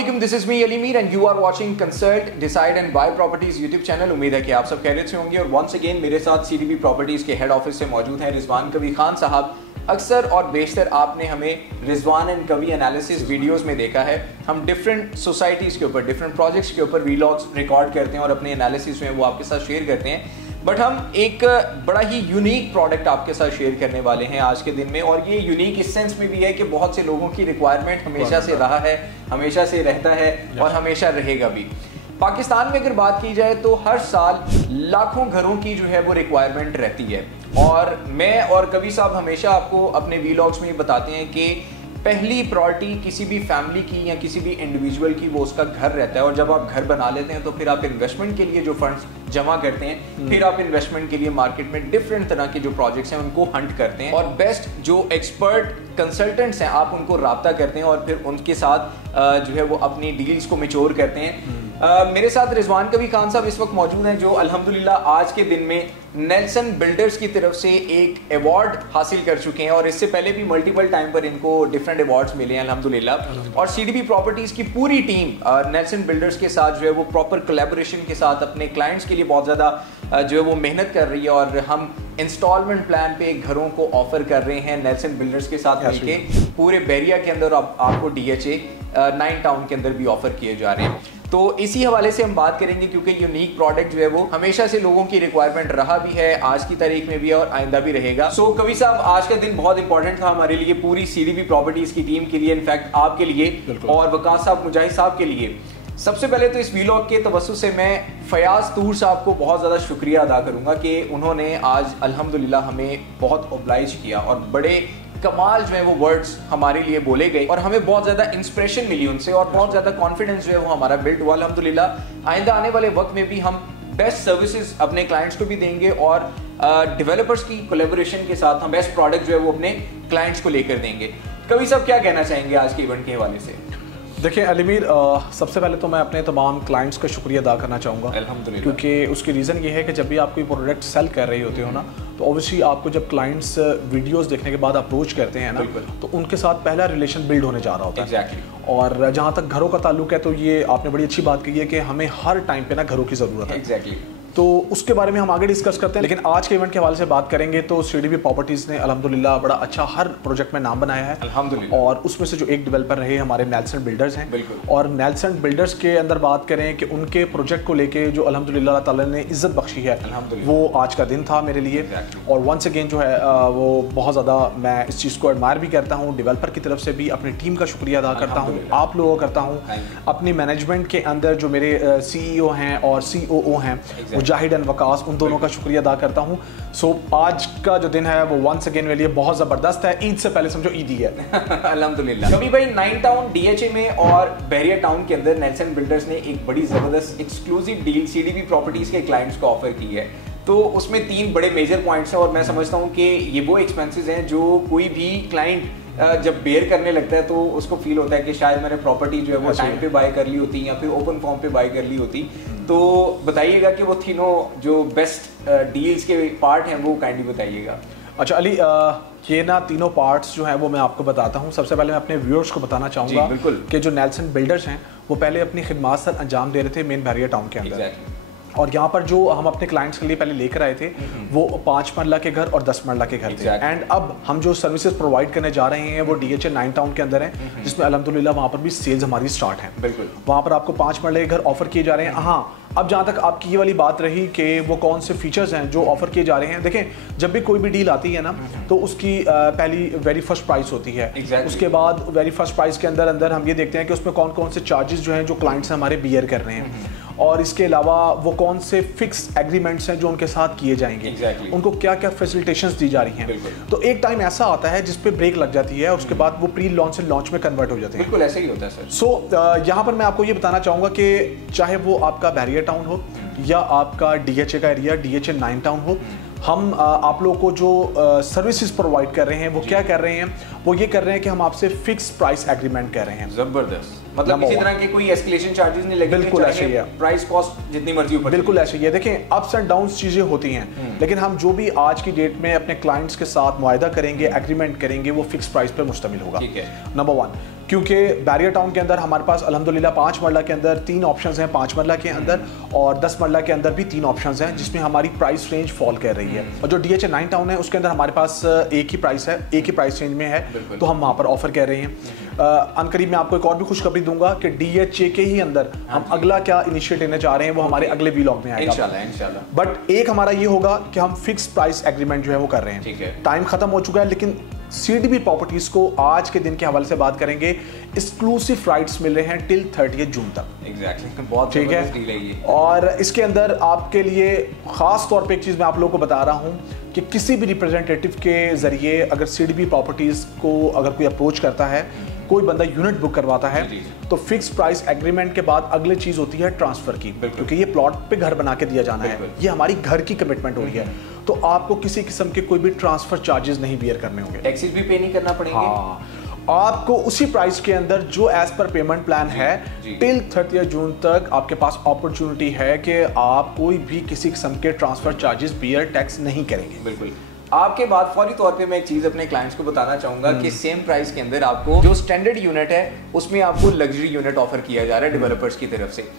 अस्सलामुअलैकुम, this is me Ali Mir and you are watching consult decide and buy properties YouTube channel. उम्मीद है कि आप सब खैरियत से होंगे। और वंस अगेन मेरे साथ सीडीबी प्रॉपर्टीज के हेड ऑफिस से मौजूद हैं रिजवान कवी खान साहब। अक्सर और बेशतर आपने हमें रिजवान एंड कवी एनालिसिस वीडियोस में देखा है। हम डिफरेंट सोसाइटीज़ के ऊपर, डिफरेंट प्रोजेक्ट्स के ऊपर वीलॉग्स रिकॉर्ड करते हैं और अपने एनालिसिस में वो आपके साथ शेयर करते हैं। बट हम एक बड़ा ही यूनिक प्रोडक्ट आपके साथ शेयर करने वाले हैं आज के दिन में। और ये यूनिक इस सेंस में भी है कि बहुत से लोगों की रिक्वायरमेंट हमेशा से रहा है, हमेशा से रहता है और हमेशा रहेगा भी। पाकिस्तान में अगर बात की जाए तो हर साल लाखों घरों की जो है वो रिक्वायरमेंट रहती है। और मैं और कवि साहब हमेशा आपको अपने वीलॉग्स में ये बताते हैं कि पहली प्रायोरिटी किसी भी फैमिली की या किसी भी इंडिविजुअल की वो उसका घर रहता है। और जब आप घर बना लेते हैं तो फिर आप इन्वेस्टमेंट के लिए जो फंड्स जमा करते हैं, फिर आप इन्वेस्टमेंट के लिए मार्केट में डिफरेंट तरह के जो प्रोजेक्ट्स हैं उनको हंट करते हैं और बेस्ट जो एक्सपर्ट कंसल्टेंट्स हैं आप उनको राब्ता करते हैं और फिर उनके साथ जो है वो अपनी डील्स को मैच्योर करते हैं। मेरे साथ रिजवान कवी खान साहब इस वक्त मौजूद हैं जो अल्हम्दुलिल्लाह आज के दिन में नेल्सन बिल्डर्स की तरफ से एक अवार्ड हासिल कर चुके हैं। और इससे पहले भी मल्टीपल टाइम पर इनको डिफरेंट अवार्ड्स मिले हैं अल्हम्दुलिल्लाह। और सीडीबी प्रॉपर्टीज की पूरी टीम नेल्सन बिल्डर्स के साथ जो है वो प्रॉपर कोलैबोरेशन के साथ अपने क्लाइंट्स के लिए बहुत ज़्यादा जो है वो मेहनत कर रही है। और हम इंस्टॉलमेंट प्लान पे घरों को ऑफर कर रहे हैं नेल्सन बिल्डर्स के साथ मिलके। पूरे बैरिया के अंदर आपको DHA 9 टाउन के अंदर भी ऑफर किए जा रहे हैं। तो इसी हवाले से हम बात करेंगे क्योंकि यूनिक प्रोडक्ट जो है वो हमेशा से लोगों की रिक्वायरमेंट रहा भी है, आज की तारीख में भी है और आइंदा भी रहेगा। सो कवि साहब, आज का दिन बहुत इंपॉर्टेंट था हमारे लिए, पूरी सीडीबी प्रॉपर्टीज की टीम के लिए, इनफैक्ट आपके लिए और वकास साहब, मुजाहिद साहब के लिए। सबसे पहले तो इस वीलॉग के तवज्जुह से मैं फयाज तूर साहब को बहुत ज़्यादा शुक्रिया अदा करूंगा कि उन्होंने आज अल्हम्दुलिल्लाह हमें बहुत ऑब्लाइज किया और बड़े कमाल जो है वो वर्ड्स हमारे लिए बोले गए और हमें बहुत ज़्यादा इंस्पिरेशन मिली उनसे और बहुत ज़्यादा कॉन्फिडेंस जो है वो हमारा बिल्ड हुआ अल्हम्दुलिल्लाह। आइंदा आने वाले वक्त में भी हम बेस्ट सर्विसेज अपने क्लाइंट्स को भी देंगे और डेवलपर्स की कोलैबोरेशन के साथ हम बेस्ट प्रोडक्ट जो है वो अपने क्लाइंट्स को लेकर देंगे। कवि साहब, क्या कहना चाहेंगे आज के इवेंट के हवाले से? देखिए अलीमीर, सबसे पहले तो मैं अपने तमाम क्लाइंट्स का शुक्रिया अदा करना चाहूँगा अल्हम्दुलिल्लाह, क्योंकि उसकी रीज़न ये है कि जब भी आप कोई प्रोडक्ट सेल कर रही होते हो ना, तो ऑब्वियसली आपको जब क्लाइंट्स वीडियोस देखने के बाद अप्रोच करते हैं ना, तो उनके साथ पहला रिलेशन बिल्ड होने जा रहा होता है। Exactly. और जहाँ तक घरों का ताल्लुक है तो ये आपने बड़ी अच्छी बात कही है कि हमें हर टाइम पे ना घरों की ज़रूरत है। Exactly. तो उसके बारे में हम आगे डिस्कस करते हैं, लेकिन आज के इवेंट के हवाले से बात करेंगे तो सीडीबी प्रॉपर्टीज ने अल्हम्दुलिल्लाह बड़ा अच्छा हर प्रोजेक्ट में नाम बनाया है अल्हम्दुलिल्लाह। और उसमें से जो एक डेवलपर रहे हमारे नेल्सन बिल्डर्स हैं। बिल्कुल। और नेल्सन बिल्डर्स के अंदर बात करें कि उनके प्रोजेक्ट को लेके जो अल्हम्दुलिल्लाह अल्लाह ताला ने इज्जत बख्शी है, वो आज का दिन था मेरे लिए। और वंस अगेन जो है वो बहुत ज़्यादा मैं इस चीज़ को एडमायर भी करता हूँ, डेवलपर की तरफ से भी अपनी टीम का शुक्रिया अदा करता हूँ, आप लोगों का करता हूँ, अपनी मैनेजमेंट के अंदर जो मेरे CEO हैं और COO हैं मुजाहिद एंड वकास, उन दोनों का शुक्रिया अदा करता हूँ। सो आज का जो दिन है वो वंस अगेन मेरे लिए बहुत ज़बरदस्त है। ईद से पहले समझो ईद ही है अल्हम्दुलिल्लाह। कभी भाई 9 टाउन DHA में और बैरिया टाउन के अंदर नेल्सन बिल्डर्स ने एक बड़ी ज़बरदस्त एक्सक्लूसिव डील सीडीबी प्रॉपर्टीज के क्लाइंट्स को ऑफर की है। तो उसमें 3 बड़े मेजर पॉइंट्स हैं और मैं समझता हूँ कि ये वो एक्सपेंसेस हैं जो कोई भी क्लाइंट जब बेयर करने लगता है तो उसको फील होता है कि शायद मैंने प्रॉपर्टी जो है वो टाइम पे बाय कर ली होती या फिर ओपन फॉर्म पे बाय कर ली होती। तो बताइएगा कि वो तीनों जो बेस्ट डील्स के पार्ट हैं वो काइंडली बताइएगा। अच्छा अली, ये ना तीनों पार्ट्स जो हैं वो मैं आपको बताता हूँ। सबसे पहले मैं अपने व्यूअर्स को बताना चाहूँगा कि जो नेल्सन बिल्डर्स हैं वो पहले अपनी खिदमात सर अंजाम दे रहे थे मेन बैरिया टाउन के अंदर। और यहाँ पर जो हम अपने क्लाइंट्स के लिए पहले लेकर आए थे वो 5 मरला के घर और 10 मरला के घर थे। एंड अब हम जो सर्विसेज प्रोवाइड करने जा रहे हैं वो DHA 9 टाउन के अंदर है, जिसमें अल्हम्दुलिल्लाह वहाँ पर भी सेल्स हमारी स्टार्ट है। बिल्कुल, वहाँ पर आपको 5 मरले के घर ऑफर किए जा रहे हैं। हाँ, अब जहाँ तक आपकी ये वाली बात रही कि वो कौन से फीचर्स हैं जो ऑफर किए जा रहे हैं, देखें जब भी कोई भी डील आती है ना तो उसकी पहली वेरी फर्स्ट प्राइस होती है। उसके बाद वेरी फर्स्ट प्राइस के अंदर हम ये देखते हैं कि उसमें कौन कौन से चार्जेस जो हैं जो क्लाइंट्स हमारे बियर कर रहे हैं और इसके अलावा वो कौन से फिक्स एग्रीमेंट्स हैं जो उनके साथ किए जाएंगे, उनको क्या क्या फैसिलिटेशंस दी जा रही हैं। तो एक टाइम ऐसा आता है जिस पे ब्रेक लग जाती है, उसके बाद वो प्री लॉन्च से लॉन्च में कन्वर्ट हो जाते हैं। बिल्कुल ऐसे ही होता है सर। सो यहाँ पर मैं आपको ये बताना चाहूँगा कि चाहे वो आपका बैरिया टाउन हो या आपका DHA का एरिया DHA 9 टाउन हो, हम आप लोगों को जो सर्विसेज प्रोवाइड कर रहे हैं वो क्या कर रहे हैं, वो ये कर रहे हैं कि हम आपसे फिक्स प्राइस एग्रीमेंट कर रहे हैं। जबरदस्त, मतलब किसी तरह के कोई एस्केलेशन चार्जेस नहीं लगेंगे। बिल्कुल ऐसे ही है, प्राइस कॉस्ट जितनी मर्जी ऊपर। बिल्कुल ऐसे ही है। देखें अप्स एंड डाउन्स चीज़ें होती हैं, लेकिन हम जो भी आज की डेट में अपने क्लाइंट्स के साथ मुआहदा करेंगे, एग्रीमेंट करेंगे, वो फिक्स प्राइस पर मुश्तमिल होगा। ठीक है, नंबर 1। क्योंकि बैरियर टाउन के अंदर हमारे पास अल्हम्दुलिल्लाह 5 मरला के अंदर 3 ऑप्शंस हैं, 5 मरला के अंदर और 10 मरला के अंदर भी 3 ऑप्शंस हैं, जिसमें हमारी प्राइस रेंज फॉल कर रही है। और जो DHA 9 टाउन है उसके अंदर हमारे पास एक ही प्राइस है, एक ही प्राइस रेंज में है, तो हम वहाँ पर ऑफर कर रहे हैं। अनकरीब मैं आपको एक और भी खुशखबरी दूंगा कि DHA के ही अंदर हम अगला क्या इनिशिएटिव लेने जा रहे हैं वो हमारे अगले व्लॉग में आएगा इंशाल्लाह। बट एक हमारा ये होगा कि हम फिक्स प्राइस एग्रीमेंट जो है वो कर रहे हैं। ठीक है, टाइम खत्म हो चुका है, लेकिन CDB प्रॉपर्टीज को आज के दिन के हवाले से बात करेंगे। एक्सक्लूसिव राइट्स मिल रहे हैं टिल 30 जून तक। एग्जैक्टली, बहुत ठीक है। और इसके अंदर आपके लिए खास तौर पे एक चीज़ मैं आप लोगों को बता रहा हूँ कि किसी भी रिप्रेजेंटेटिव के जरिए अगर CDB प्रॉपर्टीज को अगर कोई अप्रोच करता है, कोई बंदा यूनिट बुक करवाता है, तो फिक्स प्राइस एग्रीमेंट के बाद अगली चीज होती है ट्रांसफर की, क्योंकि ये प्लॉट पे घर बना के दिया जाना है, ये हमारी घर की कमिटमेंट हो रही है, तो आपको किसी किस्म के कोई भी ट्रांसफर चार्जेस नहीं बियर करने होंगे, टैक्सेस भी पे नहीं करना पड़ेंगे। हाँ, आपको उसी प्राइस के अंदर जो एज पर पेमेंट प्लान है टिल 30 जून तक आपके पास अपॉर्चुनिटी है कि आप कोई भी किसी किस्म के ट्रांसफर चार्जेस बियर टैक्स नहीं करेंगे। बिल्कुल। आपके बाद फौरी तौर पे मैं एक चीज अपने क्लाइंट्स को बताना चाहूंगा कि सेम प्राइस के अंदर आपको जो स्टैंडर्ड यूनिट है उसमें आपको लग्जरी यूनिट ऑफर किया जा रहा है डेवलपर्स की तरफ से।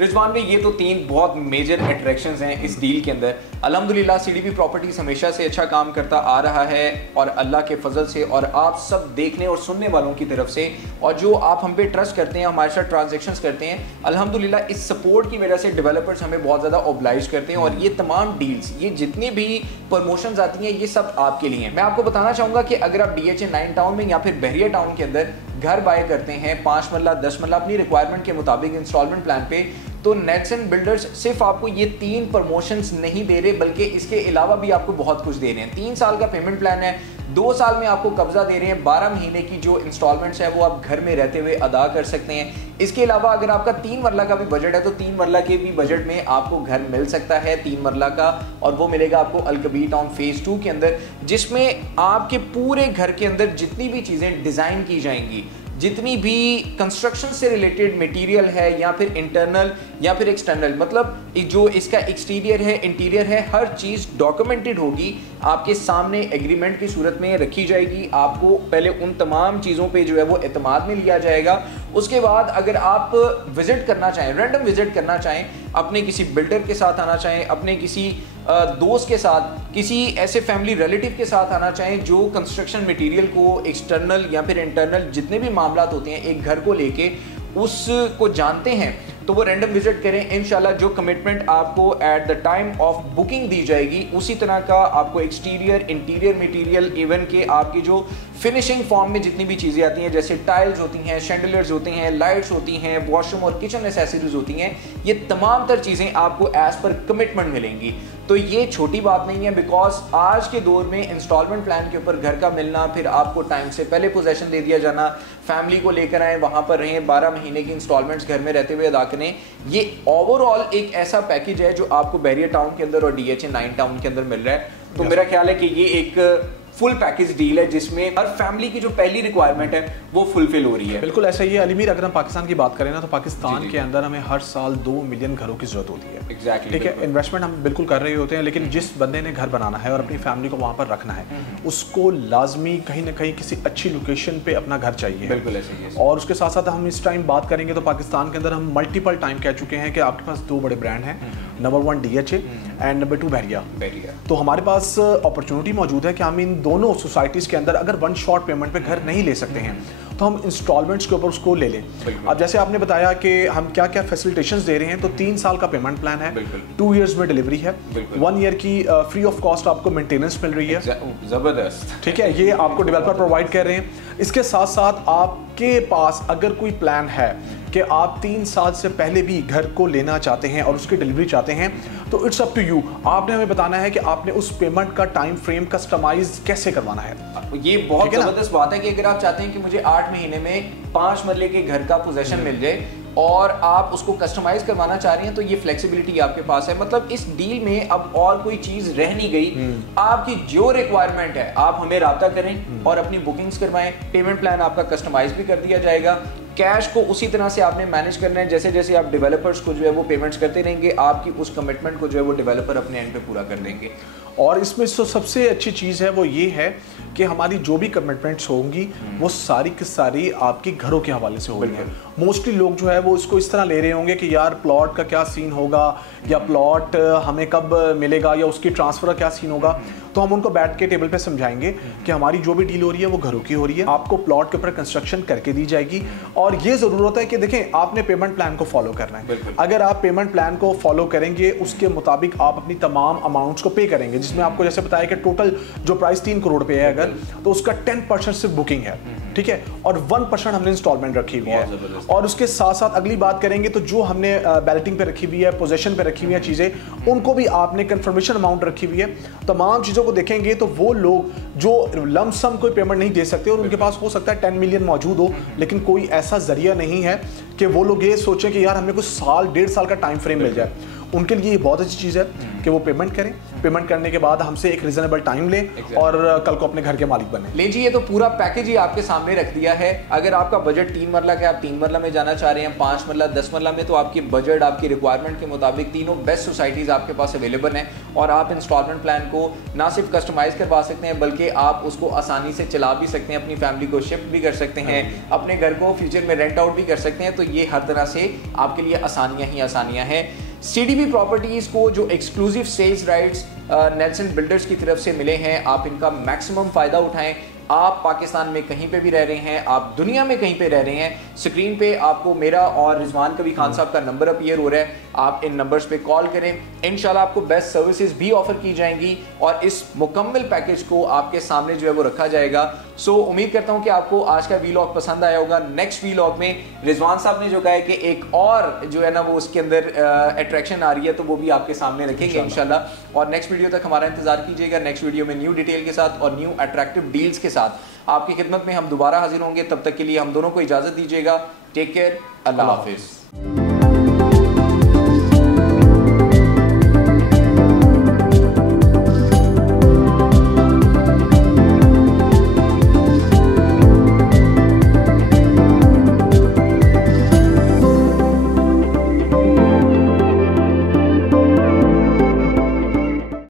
रिजवान भाई, ये तो 3 बहुत मेजर अट्रैक्शंस हैं इस डील के अंदर। अल्हम्दुलिल्लाह CDB प्रॉपर्टीज हमेशा से अच्छा काम करता आ रहा है और अल्लाह के फजल से और आप सब देखने और सुनने वालों की तरफ से और जो आप हम पे ट्रस्ट करते हैं, हमारे साथ ट्रांजैक्शंस करते हैं, अल्हम्दुलिल्लाह इस सपोर्ट की वजह से डेवलपर्स हमें बहुत ज़्यादा ऑब्लाइज करते हैं। और ये तमाम डील्स, ये जितनी भी प्रमोशंस आती हैं, ये सब आपके लिए हैं। मैं आपको बताना चाहूँगा कि अगर आप DHA 9 टाउन में या फिर बहरिया टाउन के अंदर घर बाय करते हैं 5 मरला 10 मरला अपनी रिक्वायरमेंट के मुताबिक इंस्टॉलमेंट प्लान पे, तो नेक्सन बिल्डर्स सिर्फ आपको ये 3 प्रमोशंस नहीं दे रहे, बल्कि इसके अलावा भी आपको बहुत कुछ दे रहे हैं। 3 साल का पेमेंट प्लान है, 2 साल में आपको कब्जा दे रहे हैं, 12 महीने की जो इंस्टॉलमेंट्स है वो आप घर में रहते हुए अदा कर सकते हैं। इसके अलावा अगर आपका 3 मरला का भी बजट है तो 3 मरला के भी बजट में आपको घर मिल सकता है 3 मरला का, और वो मिलेगा आपको अल-कबीर टाउन फेज 2 के अंदर, जिसमें आपके पूरे घर के अंदर जितनी भी चीज़ें डिज़ाइन की जाएंगी, जितनी भी कंस्ट्रक्शन से रिलेटेड मटेरियल है या फिर इंटरनल या फिर एक्सटर्नल, मतलब जो इसका एक्सटीरियर है, इंटीरियर है, हर चीज़ डॉक्यूमेंटेड होगी, आपके सामने एग्रीमेंट की सूरत में रखी जाएगी। आपको पहले उन तमाम चीज़ों पे जो है वो एतमाद में लिया जाएगा। उसके बाद अगर आप विजिट करना चाहें, रैंडम विजिट करना चाहें, अपने किसी बिल्डर के साथ आना चाहें, अपने किसी दोस्त के साथ, किसी ऐसे फैमिली रिलेटिव के साथ आना चाहें जो कंस्ट्रक्शन मटेरियल को, एक्सटर्नल या फिर इंटरनल जितने भी मामलात होते हैं एक घर को लेके उसको जानते हैं, तो वो रैंडम विजिट करें। इंशाल्लाह जो कमिटमेंट आपको at the time of booking दी जाएगी उसी तरह का आपको एक्सटीरियर, इंटीरियर मटेरियल, इवन के आपकी जो फिनिशिंग फॉर्म में जितनी भी चीज़ें आती हैं, जैसे टाइल्स होती हैं, शैंडलियर्स होती हैं, लाइट्स होती हैं, वॉशरूम और किचन एसेसरीज होती हैं, ये तमाम तर चीज़ें आपको एज पर कमिटमेंट मिलेंगी। तो ये छोटी बात नहीं है, बिकॉज आज के दौर में इंस्टॉलमेंट प्लान के ऊपर घर का मिलना, फिर आपको टाइम से पहले पोजेशन दे दिया जाना, फैमिली को लेकर आए, वहाँ पर रहें, 12 महीने की इंस्टॉलमेंट्स घर में रहते हुए अदा करें, ये ओवरऑल एक ऐसा पैकेज है जो आपको बहरिया टाउन के अंदर और DHA 9 टाउन के अंदर मिल रहा है। तो मेरा ख्याल है कि ये एक फुल पैकेज डील है जिसमें हर फैमिली की जो पहली रिक्वायरमेंट है वो फुलफिल हो रही है। बिल्कुल ऐसा ही है अलीमीर। अगर हम पाकिस्तान की बात करें ना, तो पाकिस्तान के अंदर हमें हर साल 2 मिलियन घरों की जरूरत होती है। एग्जैक्टली, ठीक है, इन्वेस्टमेंट हम बिल्कुल कर रहे होते हैं, लेकिन जिस बंदे ने घर बनाना है और अपनी फैमिली को वहाँ पर रखना है, उसको लाजमी कहीं ना कहीं किसी अच्छी लोकेशन पे अपना घर चाहिए। बिल्कुल ऐसे ही है। और उसके साथ साथ हम इस टाइम बात करेंगे तो पाकिस्तान के अंदर हम मल्टीपल टाइम कह चुके हैं कि आपके पास 2 बड़े ब्रांड हैं, नंबर 1 DHA एंड नंबर 2 बहरिया। तो हमारे पास अपॉर्चुनिटी मौजूद है कि हम इन दोनों सोसाइटीज़ के अंदर अगर 1 शॉट पेमेंट पे घर नहीं ले सकते हैं तो हम इंस्टॉलमेंट्स के ऊपर उसको ले लें। अब जैसे आपने बताया कि हम क्या क्या फैसिलिटेशंस दे रहे हैं, तो 3 साल का पेमेंट प्लान है, 2 इयर्स में डिलीवरी है, 1 ईयर की फ्री ऑफ कॉस्ट आपको मेंटेनेंस मिल रही है। जबरदस्त, ठीक है, ये आपको डेवलपर प्रोवाइड कर रहे हैं। इसके साथ साथ आपके पास अगर कोई प्लान है कि आप 3 साल से पहले भी घर को लेना चाहते हैं और उसकी डिलीवरी चाहते हैं, तो इट्स अप टू यू। आपने हमें बताना है कि आपने उस पेमेंट का टाइम फ्रेम कस्टमाइज कैसे करवाना है। ये बहुत जबरदस्त बात है कि अगर आप चाहते हैं कि मुझे 8 महीने में 5 मरले के घर का पोजेशन मिल जाए और आप उसको कस्टमाइज करवाना चाह रही हैं, तो ये फ्लेक्सिबिलिटी आपके पास है। मतलब इस डील में अब और कोई चीज रह नहीं गई, आपकी जो रिक्वायरमेंट है आप हमें राब्ता करें और अपनी बुकिंग्स करवाएं, पेमेंट प्लान आपका कस्टमाइज भी कर दिया जाएगा। कैश को उसी तरह से आपने मैनेज करना है, जैसे जैसे आप डेवलपर्स को जो है वो पेमेंट्स करते रहेंगे, आपकी उस कमिटमेंट को जो है वो डेवलपर अपने एंड पे पूरा कर देंगे। और इसमें सबसे अच्छी चीज़ है वो ये है कि हमारी जो भी कमिटमेंट्स होंगी वो सारी की सारी आपके घरों के हवाले से होंगी। मोस्टली लोग जो है वो इसको इस तरह ले रहे होंगे कि यार प्लॉट का क्या सीन होगा, या प्लॉट हमें कब मिलेगा, या उसकी ट्रांसफ़र का क्या सीन होगा। तो हम उनको बैठ के टेबल पे समझाएंगे कि हमारी जो भी डील हो रही है वो घरों की हो रही है, आपको प्लॉट के ऊपर कंस्ट्रक्शन करके दी जाएगी। और ये ज़रूरत है कि देखें, आपने पेमेंट प्लान को फॉलो करना है। अगर आप पेमेंट प्लान को फॉलो करेंगे, उसके मुताबिक आप अपनी तमाम अमाउंट्स को पे करेंगे, जिसमें आपको जैसे बताया कि टोटल जो प्राइस 3 करोड़ पे है अगर, तो उसका 10% सिर्फ बुकिंग है, ठीक है, और 1% हमने इंस्टॉलमेंट रखी हुई है। और उसके साथ साथ अगली बात करेंगे तो जो हमने बैलेटिंग पे रखी हुई है, पोजीशन पे रखी हुई है चीज़ें, उनको भी आपने कंफर्मेशन अमाउंट रखी हुई है। तमाम चीज़ों को देखेंगे तो वो लोग जो लमसम कोई पेमेंट नहीं दे सकते, और उनके पास हो सकता है 10 मिलियन मौजूद हो, लेकिन कोई ऐसा जरिया नहीं है कि वो लोग ये सोचें कि यार हमें कुछ साल 1.5 साल का टाइम फ्रेम मिल जाए। उनके लिए ये बहुत अच्छी चीज़ है कि वो पेमेंट करें, पेमेंट करने के बाद हमसे एक रीजनेबल टाइम लें और कल को अपने घर के मालिक बने। ले जी, ये तो पूरा पैकेज ही आपके सामने रख दिया है। अगर आपका बजट 3 मरला का, आप 3 मरला में जाना चाह रहे हैं, 5 मरला, 10 मरला में, तो आपकी बजट, आपकी रिक्वायरमेंट के मुताबिक तीनों बेस्ट सोसाइटीज़ आपके पास अवेलेबल हैं। और आप इंस्टॉलमेंट प्लान को ना सिर्फ कस्टमाइज करवा सकते हैं, बल्कि आप उसको आसानी से चला भी सकते हैं, अपनी फैमिली को शिफ्ट भी कर सकते हैं, अपने घर को फ्यूचर में रेंट आउट भी कर सकते हैं। तो ये हर तरह से आपके लिए आसानियाँ ही आसानियाँ हैं। सीडीबी प्रॉपर्टीज़ को जो exclusive sales rights Nelson builders की तरफ से मिले हैं, आप इनका मैक्सिमम फ़ायदा उठाएं। आप पाकिस्तान में कहीं पे भी रह रहे हैं, आप दुनिया में कहीं पे रह रहे हैं, स्क्रीन पे आपको मेरा और रिजवान कवी खान साहब का नंबर अपीयर हो रहा है, आप इन नंबर्स पे कॉल करें। इंशाल्लाह आपको बेस्ट सर्विसेज भी ऑफर की जाएंगी और इस मुकम्मल पैकेज को आपके सामने जो है वो रखा जाएगा। सो उम्मीद करता हूँ कि आपको आज का वीलॉग पसंद आया होगा। नेक्स्ट वीलॉग में रिजवान साहब ने जो कहा है कि एक और जो है ना वो उसके अंदर अट्रैक्शन आ रही है, तो वो भी आपके सामने रखेंगे इंशाल्लाह। और नेक्स्ट वीडियो तक हमारा इंतजार कीजिएगा। नेक्स्ट वीडियो में न्यू डिटेल के साथ और न्यू अट्रैक्टिव डील्स के साथ आपकी खिदमत में हम दोबारा हाजिर होंगे। तब तक के लिए हम दोनों को इजाजत दीजिएगा। टेक केयर, अल्लाह हाफिज।